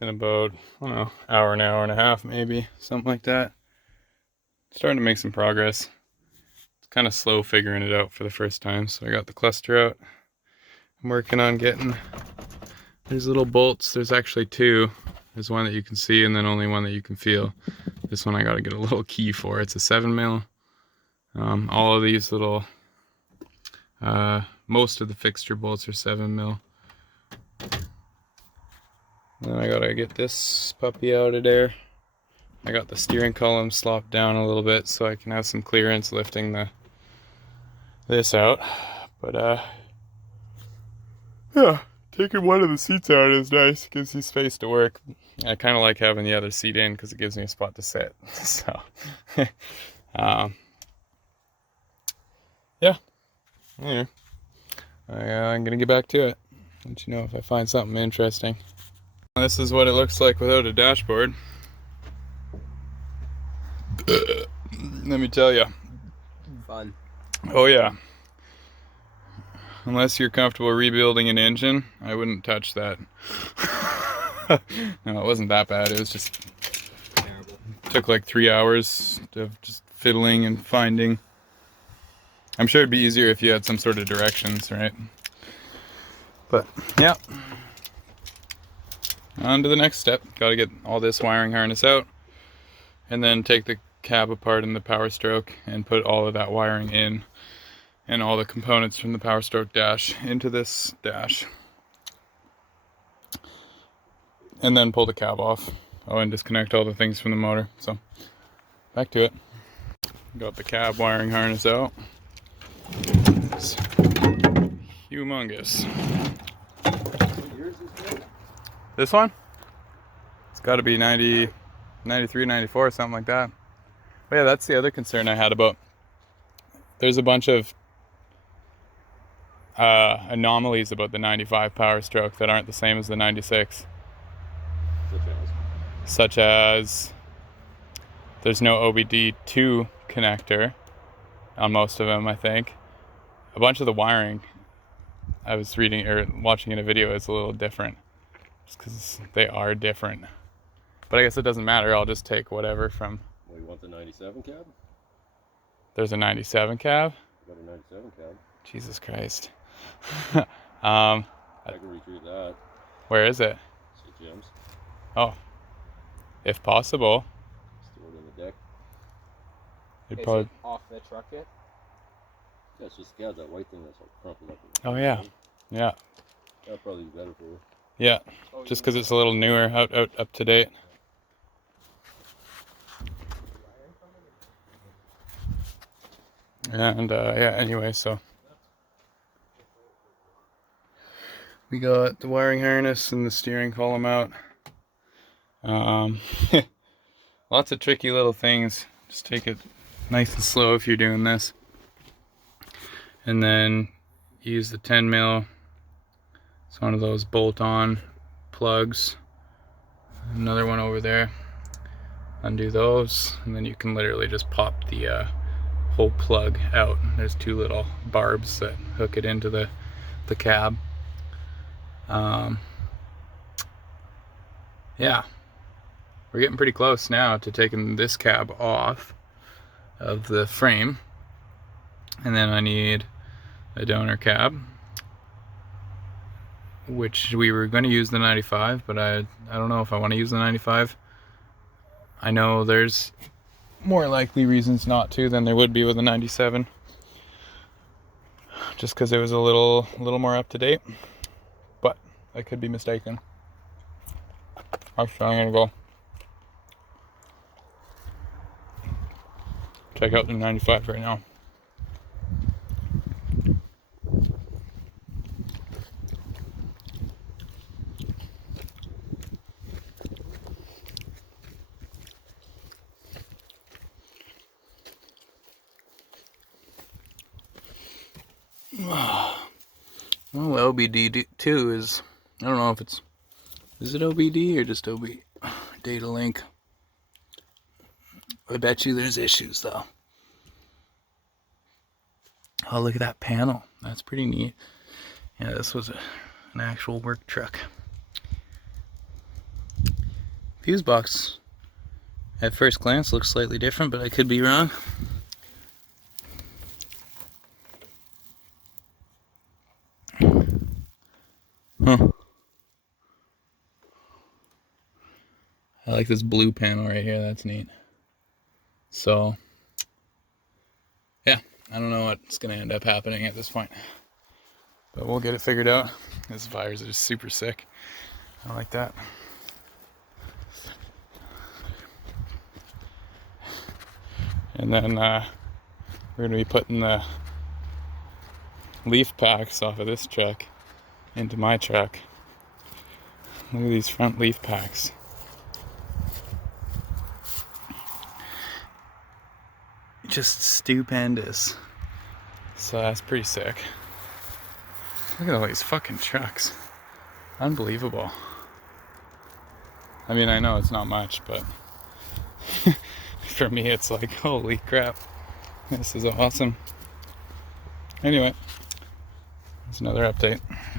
been about, I don't know, hour and a half maybe, something like that. Starting to make some progress. It's kind of slow figuring it out for the first time. So I got the cluster out. I'm working on getting these little bolts. There's actually two. There's one that you can see and then only one that you can feel. This one I got to get a little key for. It's a 7mm. All of these little, most of the fixture bolts are 7mm. Then I gotta get this puppy out of there. I got the steering column slopped down a little bit so I can have some clearance lifting this out. But yeah, taking one of the seats out is nice. Gives you space to work. I kind of like having the other seat in because it gives me a spot to sit. So yeah. Anyway, I'm gonna get back to it. Let you know if I find something interesting. This is what it looks like without a dashboard. Let me tell you. Fun. Oh yeah. Unless you're comfortable rebuilding an engine, I wouldn't touch that. No, it wasn't that bad. It was just terrible. Took like 3 hours of just fiddling and finding. I'm sure it'd be easier if you had some sort of directions, right? But yeah. On to the next step. Got to get all this wiring harness out and then take the cab apart in the Power Stroke and put all of that wiring in and all the components from the Power Stroke dash into this dash. And then pull the cab off. Oh, and disconnect all the things from the motor. So, back to it. Got the cab wiring harness out. It's humongous. This one? It's got to be 90, 93, 94, something like that. But yeah, that's the other concern I had about. There's a bunch of anomalies about the 95 Power Stroke that aren't the same as the 96. Such as there's no OBD2 connector on most of them, I think. A bunch of the wiring I was reading or watching in a video is a little different. Just because they are different. But I guess it doesn't matter. I'll just take whatever from. Well, you want the 97 cab? There's a 97 cab? You got a 97 cab. Jesus Christ. I can retrieve that. Where is it? St. Jim's. Oh. If possible. Store it in the deck. It'd probably. Is it off the truck yet? Yeah, it's just that white thing that's all crumpled up. Oh yeah. Yeah. That'd probably be better for you. Yeah. Just because it's a little newer, up to date. And yeah, anyway, so we got the wiring harness and the steering column out. Lots of tricky little things. Just take it nice and slow if you're doing this. And then use the 10mm. It's one of those bolt-on plugs. Another one over there. Undo those, and then you can literally just pop the whole plug out. There's two little barbs that hook it into the cab. Yeah, we're getting pretty close now to taking this cab off of the frame. And then I need a donor cab, which we were going to use the 95, but I don't know if I want to use the 95. I know there's more likely reasons not to than there would be with a 97, just because it was a little more up to date, but I could be mistaken. Actually, I'm gonna go check out the 95 right now. Well, OBD2 is, I don't know if is it OBD or just data link? I bet you there's issues though. Oh, look at that panel. That's pretty neat. Yeah, this was an actual work truck. fuse box at first glance looks slightly different, but I could be wrong. Huh. I like this blue panel right here, that's neat. So, yeah, I don't know what's gonna end up happening at this point. But we'll get it figured out. These wires are just super sick. I like that. And then we're going to be putting the leaf packs off of this truck into my truck. Look at these front leaf packs. Just stupendous. So that's pretty sick. Look at all these fucking trucks. Unbelievable. I mean, I know it's not much, but for me it's like, holy crap. This is awesome. Anyway, that's another update.